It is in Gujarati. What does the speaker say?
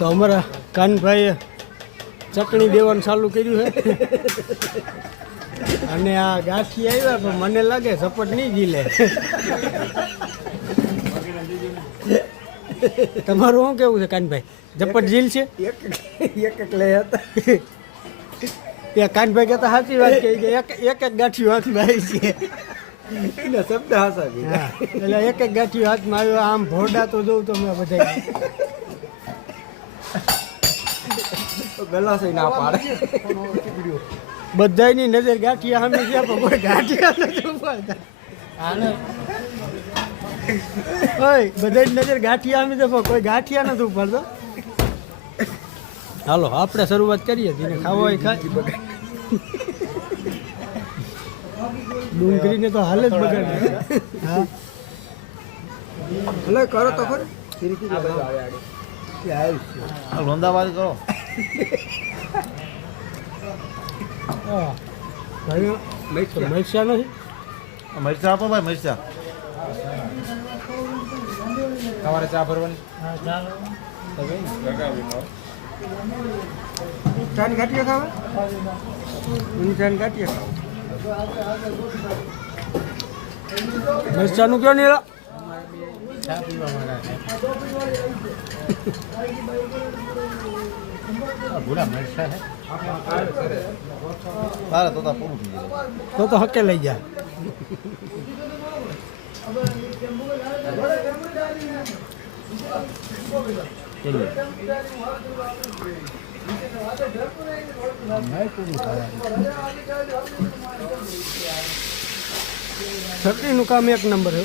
તો અમારા કાનભાઈએ ચટણી દેવાનું ચાલુ કર્યું છે અને આ ગાંઠી આવ્યા પણ મને લાગે ઝપટ નહીં જીલે. તમારું શું કેવું છે કાનભાઈ, ઝપટ જીલ છે? એક લઈ હતા ત્યાં કાનભાઈ કહેતા સાચી વાત કહી કે એક ગાંઠિયું હાથમાં આવી છે. એના શબ્દ હાસા છે. હા એટલે એક ગાંઠિયું હાથમાં આવ્યો. આમ ભોરડા તો જોઉં તો મેં બધા ગલાસ ના પાડે. બધાની નજર ગાંઠિયા સામે છે પણ કોઈ ગાંઠિયા નથી ઉપાડતા. ઓય બધાની નજર ગાંઠિયા સામે છે પણ કોઈ ગાંઠિયા નથી ઉપાડતો. હાલો આપણે શરૂઆત કરીએ. જેને ખાવા હોય ખાય. ડુંગળીને તો હાલ જ બગાડે. હા હલો કરો તો ખરું. રોંદાવાળી કરો. હા ભાઈ મરચા નથી. મરચા આપો ભાઈ, મરચા. તમારે ચા ભરવાની? ચાન ગાંઠિયા ખાવા? ચાન ગાંઠિયા ખાવા? મરચાનું કયો નહીં? ભૂલા મરચા છે. સારા તો પૂરું થઈ જાય. તો હકે લઈ જાય. ચટણીનું કામ એક નંબર છે.